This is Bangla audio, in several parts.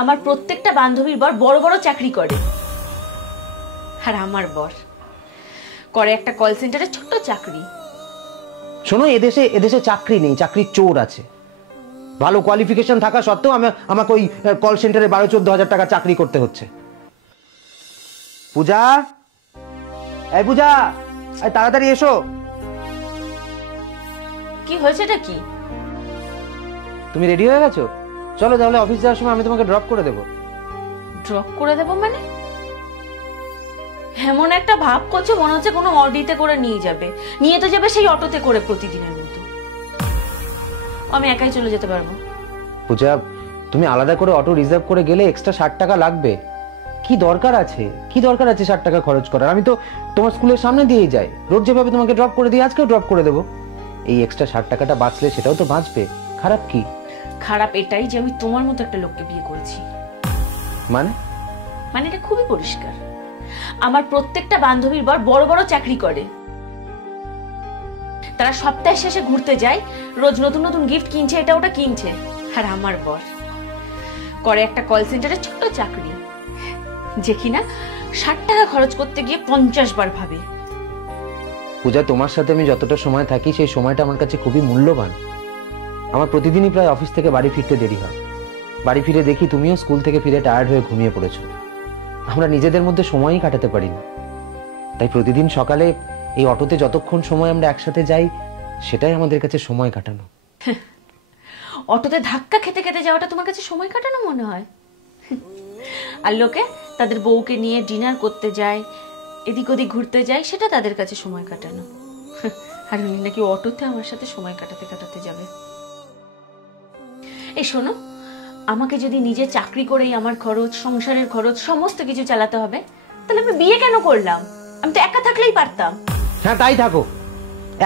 আমার প্রত্যেকটা বান্ধবীর বর বড় বড় চাকরি করে, আর আমার বর করে একটা কল সেন্টারে ছোট্ট চাকরি। শোনো, এদেশে চাকরি নেই, চাকরির চোর আছে। ভালো কোয়ালিফিকেশন থাকা সত্ত্বেও আমাকে ওই কল সেন্টারে 12-14 হাজার টাকা চাকরি করতে হচ্ছে। পূজা, এই পূজা, তাড়াতাড়ি এসো। কি হয়েছে এটা? কি তুমি রেডি হয়ে গেছো? চলো তাহলে অফিস যাওয়ার সময় আমি তোমাকে ড্রপ করে দেবো। ড্রপ করে দেবো মানে? এমন একটা ভাব করছে মনে হচ্ছে কোনো অডিতে করে নিয়ে যাবে। নিয়ে তো যাবে সেই অটোতে করে প্রতিদিনের মতো। আমি একাই চলে যেতে পারবো। পূজা, তুমি আলাদা করে অটো রিজার্ভ করে গেলে এক্সট্রা 60 টাকা লাগবে। কি দরকার আছে 60 টাকা খরচ করার? আমি তো তোমার স্কুলের সামনে দিয়েই যাই, রোজ যেভাবে তোমাকে ড্রপ করে দিই আজকেও ড্রপ করে দেবো। এই এক্সট্রা 60 টাকাটা বাঁচলে সেটাও তো বাঁচবে। খারাপ কি? খারাপ এটাই যে আমি তোমার মতো একটা লোককে বিয়ে করেছি। মানে এটা খুবই পরিষ্কার। আমার প্রত্যেকটা বান্ধবীর বর বড় বড় চাকরি করে, তারা সপ্তাহের শেষে ঘুরতে যায়, রোজ নতুন নতুন গিফট কিনছে, এটা ওটা কিনছে। আর আমার বর করে একটা কল সেন্টারে ছোট্ট চাকরি, যে কিনা 60 টাকা খরচ করতে গিয়ে 50 বার ভাবে। পূজা, তোমার সাথে আমি যতটা সময় থাকি সেই সময়টা আমার কাছে খুবই মূল্যবান। আমার প্রতিদিনই প্রায় অফিস থেকে বাড়ি ফিরতে দেরি হয়। বাড়ি ফিরে দেখি তুমিও স্কুল থেকে ফিরে টায়ার্ড হয়ে ঘুমিয়ে পড়েছো। আমরা নিজেদের মধ্যে সময়ই কাটাতে পারি না। তাই প্রতিদিন সকালে এই অটোতে যতক্ষণ সময় আমরা একসাথে যাই সেটাই আমাদের কাছে সময় কাটানো। অটোতে ধাক্কা খেতে খেতে যাওয়াটা তোমার কাছে সময় কাটানো মনে হয়? আর লোকে তাদের বউকে নিয়ে ডিনার করতে যায়, এদিক ওদিক ঘুরতে যায়, সেটা তাদের কাছে সময় কাটানো। আর উনি নাকি অটোতে আমার সাথে সময় কাটাতে কাটাতে যাবে। এই শোনো, আমাকে যদি নিজে চাকরি করেই আমার খরচ, সংসারের খরচ সমস্ত কিছু চালাতে হবে, তাহলে আমি বিয়ে কেন করলাম? আমি তো একা থাকলেই পারতাম। হ্যাঁ, তাই থাকো,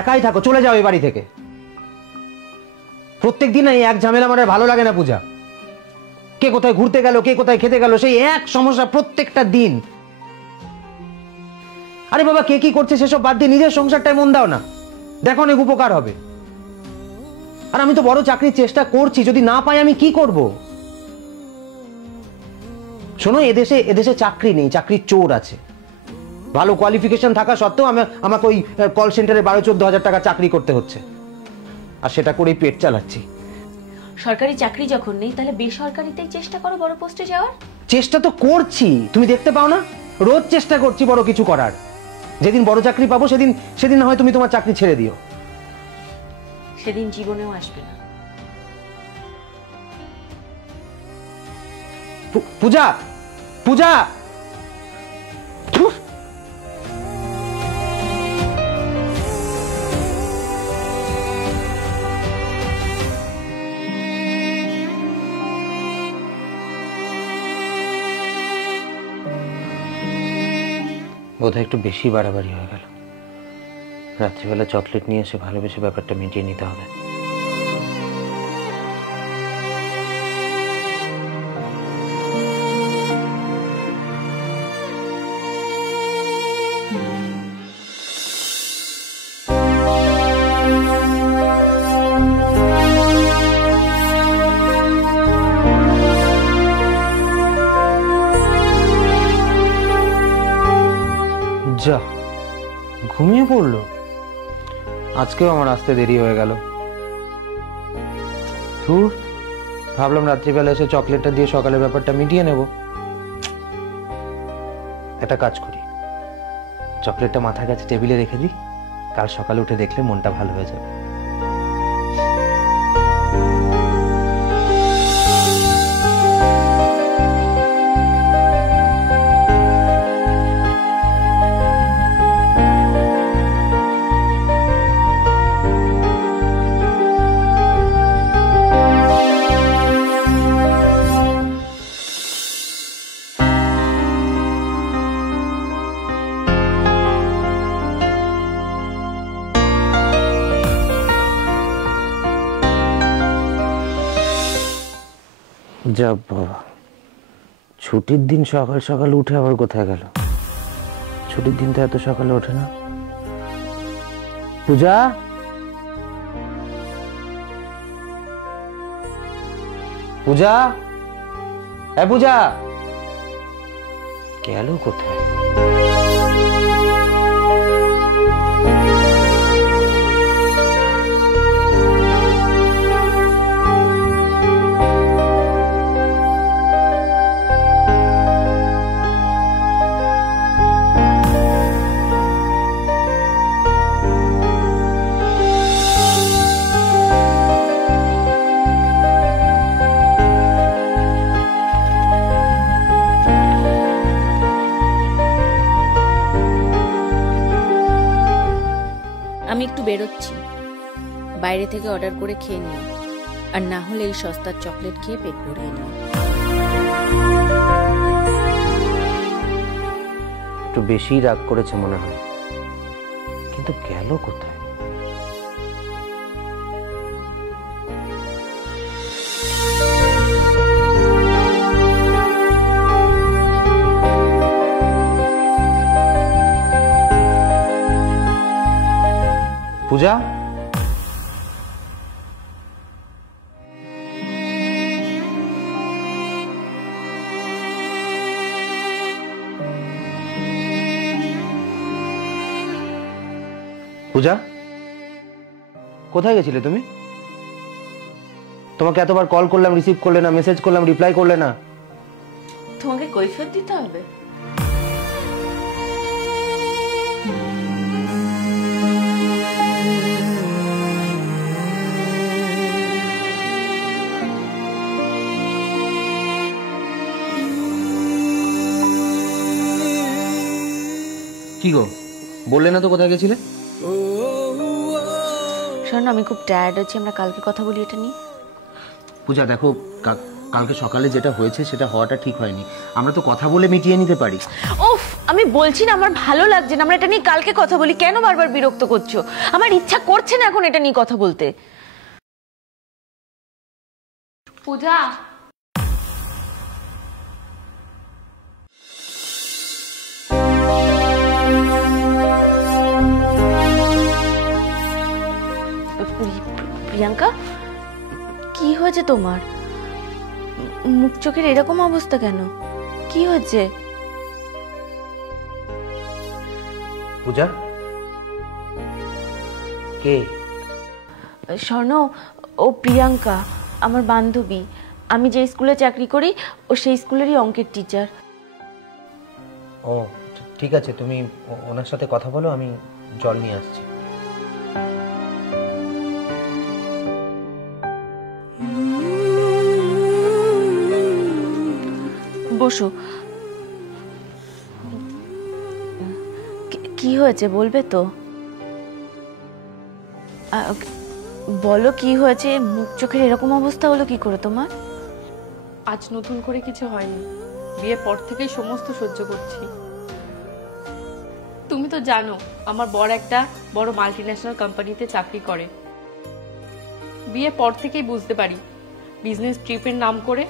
একাই থাকো, চলে যাও এই বাড়ি থেকে। প্রত্যেকদিন এই এক ঝামেলা আমার ভালো লাগে না পূজা। কে কোথায় ঘুরতে গেল, কে কোথায় খেতে গেল, সেই এক সমস্যা প্রত্যেকটা দিন। আরে বাবা, কে কি করছে সেসব বাদ দিয়ে নিজের সংসারটায় মন দাও না, দেখো অনেক উপকার হবে। আর আমি তো বড় চাকরির চেষ্টা করছি, যদি না পাই আমি কি করব? শোনো, এদেশে চাকরি নেই, চাকরির চোর আছে। ভালো কোয়ালিফিকেশন থাকা সত্ত্বেও আমাকে ওই কল সেন্টারে 12-14 হাজার টাকা চাকরি করতে হচ্ছে, আর সেটা করেই পেট চালাচ্ছি। সরকারি চাকরি যখন নেই, তাহলে বেসরকারিতেই চেষ্টা করো বড় পোস্টে যাওয়ার। চেষ্টা তো করছি, তুমি দেখতে পাও না? রোজ চেষ্টা করছি বড় কিছু করার। যেদিন বড় চাকরি পাবো সেদিন না হয় তুমি তোমার চাকরি ছেড়ে দিও। সেদিন জীবনেও আসবে না। পূজা, পূজা, বোধহয় একটু বেশি বাড়াবাড়ি হয়ে গেল। রাত্রিবেলা চকলেট নিয়ে এসে ভালোবেসে ব্যাপারটা মিটিয়ে নিতে হবে। যা, ঘুমিয়ে পড়লো। আজকেও আমার আসতে দেরি হয়ে গেল। ভাবলাম রাত্রিবেলা এসে চকলেটটা দিয়ে সকালের ব্যাপারটা মিটিয়ে নেব। একটা কাজ করি, চকলেটটা মাথার কাছে টেবিলে রেখে দিই, কাল সকালে উঠে দেখলে মনটা ভালো হয়ে যাবে। যা বাবা, ছুটির দিন সকাল সকাল উঠে আবার কোথায় গেল? ছুটির দিন তো এত সকালে ওঠে না। পূজা, পূজা, হ্যাঁ পূজা, গেল কোথায়? আমি একটু বেরোচ্ছি, বাইরে থেকে অর্ডার করে খেয়ে নিও, আর না হলে এই সস্তার চকলেট খেয়ে পেট ভরিয়ে নিও। একটু বেশি রাগ করেছে মনে হয়, কিন্তু গেল কোথায়? পূজা, পূজা কোথায় গেছিলে তুমি? তোমাকে এতবার কল করলাম, রিসিভ করলে না, মেসেজ করলাম, রিপ্লাই করলে না। তোমাকে কৈফিয়ত দিতে হবে? কি গো, বললে না তো কোথায় গেছিলে? শোনো, আমি খুব টায়ার্ড আছি, আমরা কালকে কথা বলি এটা নিয়ে। পূজা দেখো, কালকে সকালে যেটা হয়েছে সেটা হওয়াটা ঠিক হয়নি, আমরা তো কথা বলে মিটিয়ে নিতে পারি। উফ, আমি বলছি না আমার ভালো লাগছে না, আমরা এটা নিয়ে কালকে কথা বলি। কেন বারবার বিরক্ত করছো? আমার ইচ্ছা করছে না এখন এটা নিয়ে কথা বলতে। পূজা, প্রিয়াঙ্কা, কি হয়েছে তোমার? মুখ চোখের এরকম অবস্থা কেন? কি হয়েছে? পূজা, কে? স্বর্ণ, ও প্রিয়াঙ্কা, আমার বান্ধবী। আমি যে স্কুলে চাকরি করি ও সেই স্কুলেরই অঙ্কের টিচার। ও ঠিক আছে, তুমি ওনার সাথে কথা বলো, আমি জল নিয়ে আসছি। বসো। কি হয়েছে বলবে তো? বলো কি হয়েছে? মুখ চোখের এরকম অবস্থা হলো কি করে তোমার? আজ নতুন করে কিছু হয়নি, বিয়ের পর থেকেই সমস্ত সহ্য করছি। তুমি তো জানো আমার বর একটা বড় মাল্টিন্যাশনাল কোম্পানিতে চাকরি করে। বিয়ের পর থেকেই বুঝতে পারি বিজনেস ট্রিপের নাম করে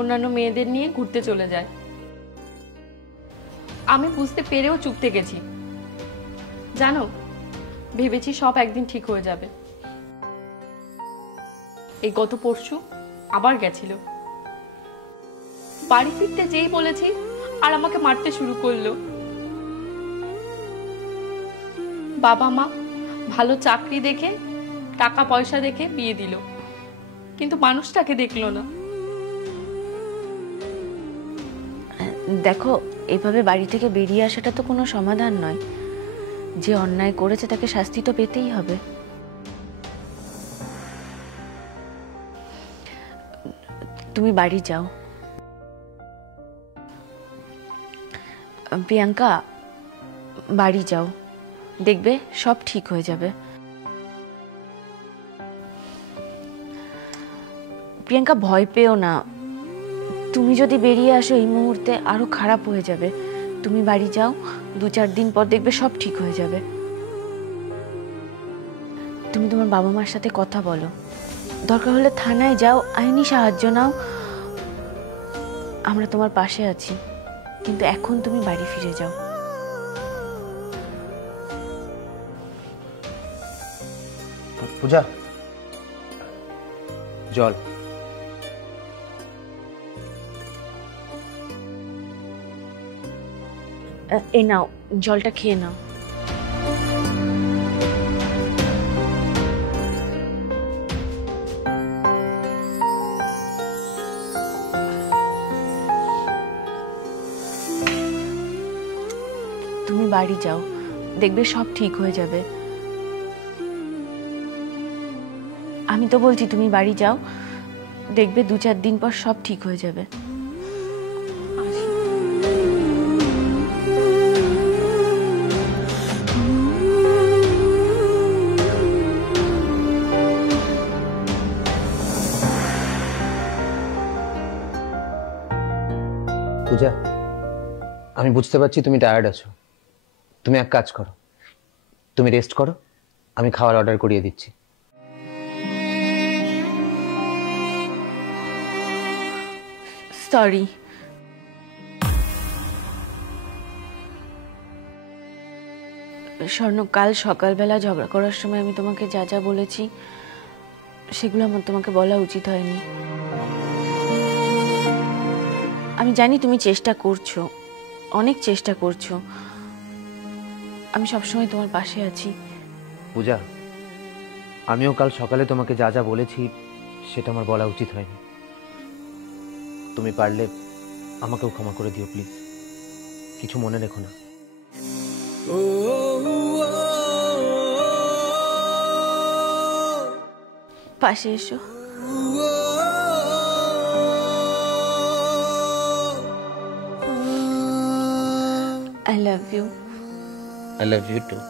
অন্যান্য মেয়েদের নিয়ে ঘুরতে চলে যায়। আমি বুঝতে পেরেও চুপ থেকেছি। জানো, ভেবেছি সব একদিন ঠিক হয়ে যাবে। এই গত পরশু আবার গেছিল। বাড়ি ফিরতে যেই বলেছি আর আমাকে মারতে শুরু করলো। বাবা মা ভালো চাকরি দেখে, টাকা পয়সা দেখে বিয়ে দিল, কিন্তু মানুষটাকে দেখলো না। দেখো, এভাবে বাড়ি থেকে বেরিয়ে আসাটা তো কোনো সমাধান নয়। যে অন্যায় করেছে তাকে শাস্তি তো পেতেই হবে। তুমি বাড়ি যাও। প্রিয়াঙ্কা, বাড়ি যাও, দেখবে সব ঠিক হয়ে যাবে। প্রিয়াঙ্কা, ভয় পেও না। তুমি যদি বেরিয়ে আসো এই মুহূর্তে আরো খারাপ হয়ে যাবে। তুমি বাড়ি যাও, 2-4 দিন পর দেখবে সব ঠিক হয়ে যাবে। তুমি তোমার বাবা মার সাথে কথা বলো, দরকার হলে থানায় যাও, আইনি সাহায্য নাও। আমরা তোমার পাশে আছি, কিন্তু এখন তুমি বাড়ি ফিরে যাও। পূজা, জল। এই নাও, জলটা খেয়ে নাও। তুমি বাড়ি যাও, দেখবে সব ঠিক হয়ে যাবে। আমি তো বলছি তুমি বাড়ি যাও, দেখবে 2-4 দিন পর সব ঠিক হয়ে যাবে। পূজা, আমি বুঝতে পারছি তুমি টায়ার্ড আছো। তুমি এক কাজ করো, তুমি রেস্ট করো, আমি খাবার অর্ডার করিয়ে দিচ্ছি। সরি। স্বর্ণ, কাল সকালবেলা ঝগড়া করার সময় আমি তোমাকে যা যা বলেছি সেগুলো আমার তোমাকে বলা উচিত হয়নি। আমি জানি তুমি চেষ্টা করছো, অনেক চেষ্টা করছো। আমি সবসময় তোমার পাশে আছি। পূজা, আমিও কাল সকালে তোমাকে যা যা বলেছি সেটা আমার বলা উচিত হয়নি। তুমি পারলে আমাকেও ক্ষমা করে দিও প্লিজ, কিছু মনে রেখো না। পাশে এসো। I love you. I love you too.